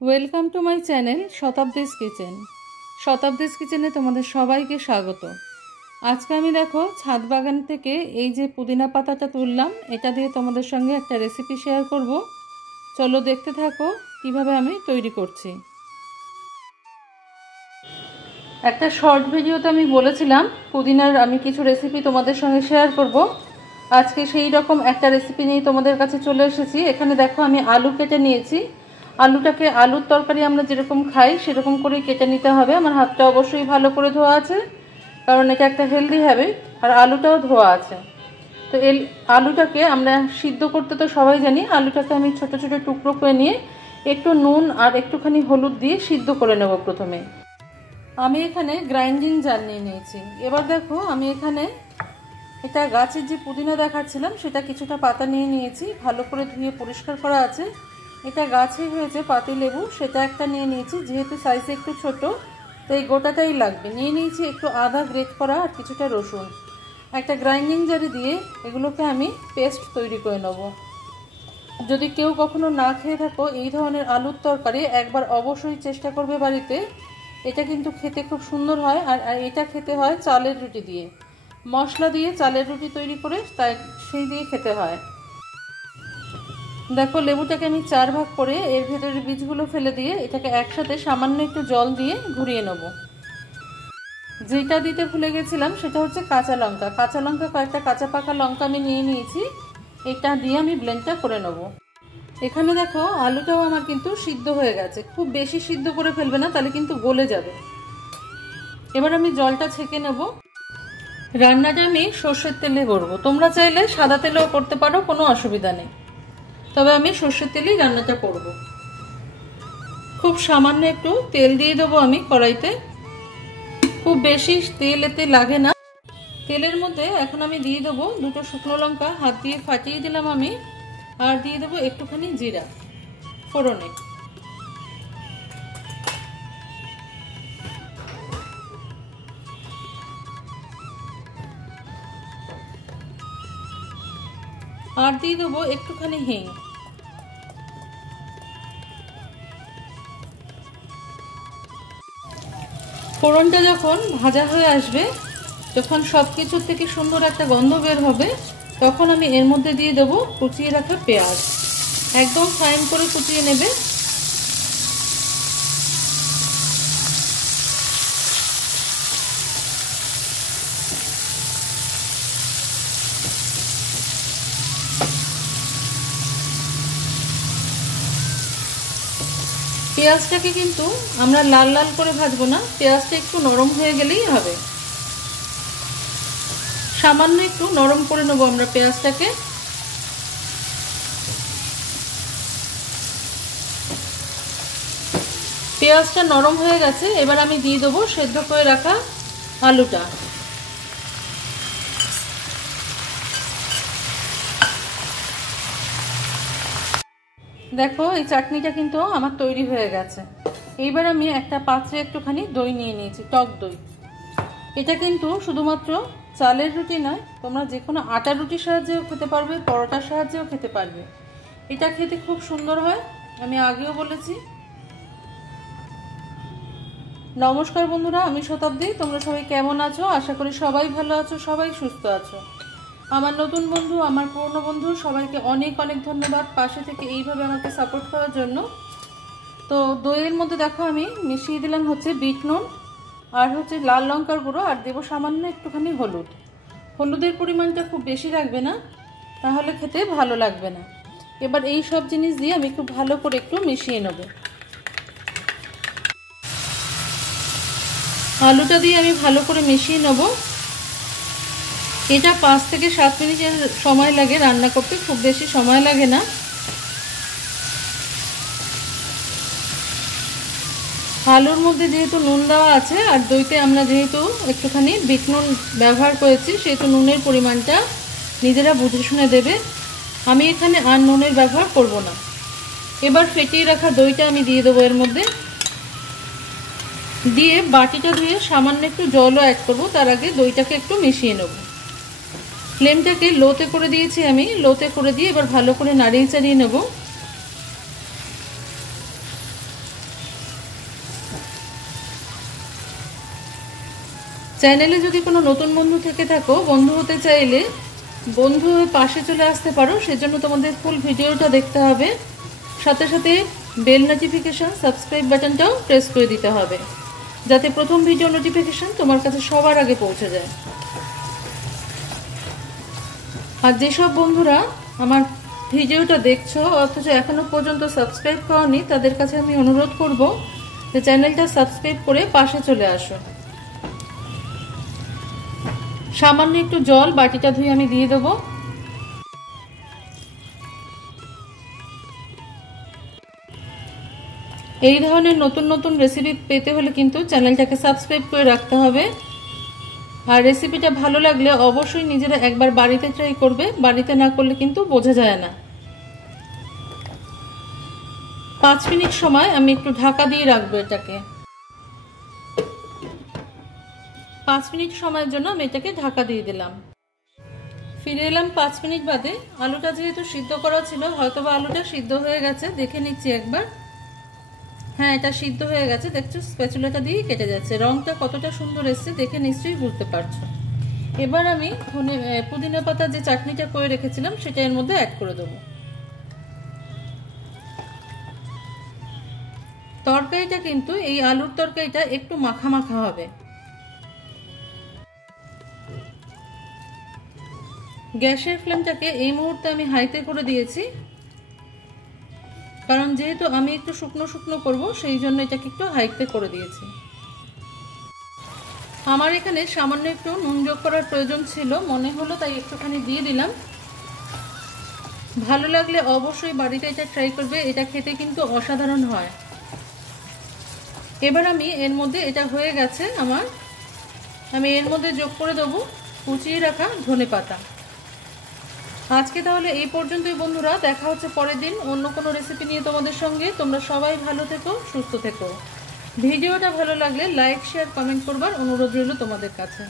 Welcome to my channel Shatabdi's kitchen. Shatabdi's কিচেনে তোমাদের সবাইকে স্বাগত। আজকে আমি দেখো ছাদ বাগান থেকে এই যে পুদিনা পাতাটা তুললাম, এটা দিয়ে তোমাদের সঙ্গে একটা রেসিপি শেয়ার করব। চলো দেখতে থাকো কিভাবে আমি তৈরি করছি। একটা শর্ট ভিডিওতে আমি বলেছিলাম পুদিনার আমি কিছু রেসিপি তোমাদের সঙ্গে শেয়ার করব। আজকে সেই রকম একটা রেসিপি নিয়ে তোমাদের কাছে চলে এসেছি। এখানে দেখো আমি আলু কেটে নিয়েছি। আলুটাকে আলুর তরকারি আমরা যেরকম খাই সেরকম করেই কেটে নিতে হবে। আমার হাতটা অবশ্যই ভালো করে ধোয়া আছে, কারণ এটা একটা হেলদি হ্যাবিট, আর আলুটাও ধোয়া আছে। তো এই আলুটাকে আমরা সিদ্ধ করতে তো সবাই জানি। আলুটাকে আমি ছোট ছোট টুকরো করে নিয়ে একটু নুন আর একটুখানি হলুদ দিয়ে সিদ্ধ করে নেব। প্রথমে আমি এখানে গ্রাইন্ডিং জার নিয়ে নিয়েছি। এবার দেখো আমি এখানে এটা গাছের যে পুদিনা দেখাচ্ছিলাম সেটা কিছুটা পাতা নিয়ে নিয়েছি, ভালো করে ধুয়ে পরিষ্কার করা আছে। এটা গাছে হয়েছে পাতি লেবু, সেটা একটা নিয়ে নিয়েছি। যেহেতু সাইজে একটু ছোট তাই গোটাটাই লাগবে। নিয়ে নিয়েছি একটু আদা গ্রেট করা আর কিছুটা রসুন। একটা গ্রাইন্ডিং জারে দিয়ে এগুলোকে আমি পেস্ট তৈরি করে নেব। যদি কেউ কখনো না খেয়ে থাকো এই ধরনের আলুর তরকারি, একবার অবশ্যই চেষ্টা করবে বাড়িতে। এটা কিন্তু খেতে খুব সুন্দর হয়। আর এটা খেতে হয় চালের রুটি দিয়ে, মশলা দিয়ে চালের রুটি তৈরি করে তাই সেই দিয়ে খেতে হয়। দেখো লেবুটাকে আমি 4 ভাগ করে এর ভেতরের বীজগুলো ফেলে দিয়ে এটাকে একসাথে সামান্য একটু জল দিয়ে ঘুরিয়ে নেব। যেটা দিতে ভুলে গেছিলাম সেটা হচ্ছে কাঁচা লঙ্কা। কাঁচা লঙ্কা কয়েকটা কাঁচা পাকা লঙ্কা আমি নিয়ে নিয়েছি, এটা দিয়ে আমি ব্লেন্ডটা করে নেব। এখানে দেখো আলুটাও আমার কিন্তু সিদ্ধ হয়ে গেছে। খুব বেশি সিদ্ধ করে ফেলবে না, তাহলে কিন্তু গলে যাবে। এবার আমি জলটা ছেঁকে নেব। রান্নাটা আমি সর্ষের তেলে করব, তোমরা চাইলে সাদা তেলেও করতে পারো, কোনো অসুবিধা নেই। তবে আমি সর্ষের তেলেই রান্নাটা করব। খুব সামান্য একটু তেল দিয়ে দেবো আমি কড়াইতে। খুব বেশি তেল এতে লাগে না। তেলের মধ্যে এখন আমি দিয়ে দেবো 2টো শুকনো লঙ্কা, হাত দিয়ে ফাটিয়ে দিলাম আমি। আর দিয়ে দেবো একটুখানি জিরা ফোড়নে। আর দিয়ে দেবো একটুখানি হিং। ফোড়নটা যখন ভাজা হয়ে আসবে, যখন সব কিছুর থেকে সুন্দর একটা গন্ধ বের হবে, তখন আমি এর মধ্যে দিয়ে দেবো কুচিয়ে রাখা পেঁয়াজ। একদম ফাইন করে কুচিয়ে নেবে। পেঁয়াজটাকে কিন্তু আমরা লাল লাল করে ভাজবো না, পেঁয়াজটা একটু নরম হয়ে গেলেই হবে। সামান্য একটু নরম করে নেবো আমরা পেঁয়াজটাকে। পেঁয়াজটা নরম হয়ে গেছে, এবার আমি দিয়ে দেবো সেদ্ধ করে রাখা আলুটা। দেখো এই চাটনিটা কিন্তু আমার তৈরি হয়ে গেছে। এইবার আমি একটা পাত্রে একটুখানি দই নিয়ে নিয়েছি, টক দই। এটা কিন্তু শুধুমাত্র চালের রুটি নয়, তোমরা যে কোনো আটার রুটির সাহায্যেও খেতে পারবে, পরোটার সাহায্যেও খেতে পারবে। এটা খেতে খুব সুন্দর হয়, আমি আগেও বলেছি। নমস্কার বন্ধুরা, আমি শতাব্দী। তোমরা সবাই কেমন আছো? আশা করি সবাই ভালো আছো, সবাই সুস্থ আছো। আমার নতুন বন্ধু, আমার পুরনো বন্ধু, সবাইকে অনেক অনেক ধন্যবাদ পাশে থেকে এইভাবে আমাকে সাপোর্ট করার জন্য। তো দইয়ের মধ্যে দেখো আমি মিশিয়ে দিলাম হচ্ছে বিট নুন আর হচ্ছে লাল লঙ্কার গুঁড়ো, আর দেবো সামান্য একটুখানি হলুদ। হলুদের পরিমাণটা খুব বেশি রাখবে না, তাহলে খেতে ভালো লাগবে না। এবার এই সব জিনিস দিয়ে আমি খুব ভালো করে একটু মিশিয়ে নেব। আলুটা দিয়ে আমি ভালো করে মিশিয়ে নেব। এটা 5 থেকে 7 মিনিটের সময় লাগে রান্না করতে, খুব বেশি সময় লাগে না। আলুর মধ্যে যেহেতু নুন দেওয়া আছে আর দইতে আমরা যেহেতু একটুখানি বিট নুন ব্যবহার করেছি, সেহেতু নুনের পরিমাণটা নিজেরা বুঝে শুনে দেবে। আমি এখানে আর নুনের ব্যবহার করব না। এবার ফেটিয়ে রাখা দইটা আমি দিয়ে দেবো এর মধ্যে। দিয়ে বাটিটা ধুয়ে সামান্য একটু জলও অ্যাড করব, তার আগে দইটাকে একটু মিশিয়ে নেব। ফ্লেমটাকে লোতে করে দিয়েছি আমি, লোতে করে দিয়ে এবার ভালো করে নাড়িয়ে চাড়িয়ে নেব। চ্যানেলে যদি কোনো নতুন বন্ধু থেকে থাকো, বন্ধু হতে চাইলে বন্ধু হয়ে পাশে চলে আসতে পারো। সেজন্য তোমাদের ফুল ভিডিওটা দেখতে হবে, সাথে সাথে বেল নোটিফিকেশান সাবস্ক্রাইব বাটনটাও প্রেস করে দিতে হবে, যাতে প্রথম ভিডিও নোটিফিকেশান তোমার কাছে সবার আগে পৌঁছে যায়। আর যেসব বন্ধুরা আমার ভিডিওটা দেখছো অথচ এখনও পর্যন্ত সাবস্ক্রাইব করনি, তাদের কাছে আমি অনুরোধ করব যে চ্যানেলটা সাবস্ক্রাইব করে পাশে চলে আসো। সামান্য একটু জল বাটিটা ধুয়ে আমি দিয়ে দেবো। এই ধরনের নতুন নতুন রেসিপি পেতে হলে কিন্তু চ্যানেলটাকে সাবস্ক্রাইব করে রাখতে হবে। আর রেসিপিটা ভালো লাগলে অবশ্যই নিজেরা একবার বাড়িতে ট্রাই করবে, বাড়িতে না করলে কিন্তু বোঝা যায় না। 5 মিনিট সময় আমি একটু ঢাকা দিয়ে রাখবো এটাকে। 5 মিনিট সময়ের জন্য আমি এটাকে ঢাকা দিয়ে দিলাম। ফিরে এলাম 5 মিনিট বাদে। আলুটা যেহেতু সিদ্ধ করা ছিল, হয়তোবা আলুটা সিদ্ধ হয়ে গেছে, দেখে নিচ্ছি একবার। হ্যাঁ, এটা সিদ্ধ হয়ে গেছে, দেখছো স্প্যাচুলাটা দিয়ে কেটে যাচ্ছে। রংটা কতটা সুন্দর এসছে দেখে নিশ্চয়ই বুঝতে পারছো। এবার আমি পুদিনা পাতা যে চাটনিটা করে রেখেছিলাম সেটা এর মধ্যে অ্যাড করে দেবো। তরকারিটা কিন্তু এই আলুর তরকারিটা একটু মাখা মাখা হবে। গ্যাসের ফ্লেমটাকে এই মুহূর্তে আমি হাইতে করে দিয়েছি, কারণ যেহেতু আমি একটু শুকনো শুকনো করবো সেই জন্য এটাকে একটু হাইতে করে দিয়েছি। আমার এখানে সামান্য একটু নুন যোগ করার প্রয়োজন ছিল, মনে হলো তাই একটুখানি দিয়ে দিলাম। ভালো লাগলে অবশ্যই বাড়িতে এটা ট্রাই করবে, এটা খেতে কিন্তু অসাধারণ হয়। এবার আমি এর মধ্যে, এটা হয়ে গেছে আমার, আমি এর মধ্যে যোগ করে দেবো কুচিয়ে রাখা ধনেপাতা। আজকে তাহলে এই পর্যন্তই বন্ধুরা, দেখা হচ্ছে পরের দিন অন্য কোনো রেসিপি নিয়ে তোমাদের সঙ্গে। তোমরা সবাই ভালো থেকো, সুস্থ থেকো। ভিডিওটা ভালো লাগলে লাইক শেয়ার কমেন্ট করবার অনুরোধ রইল তোমাদের কাছে।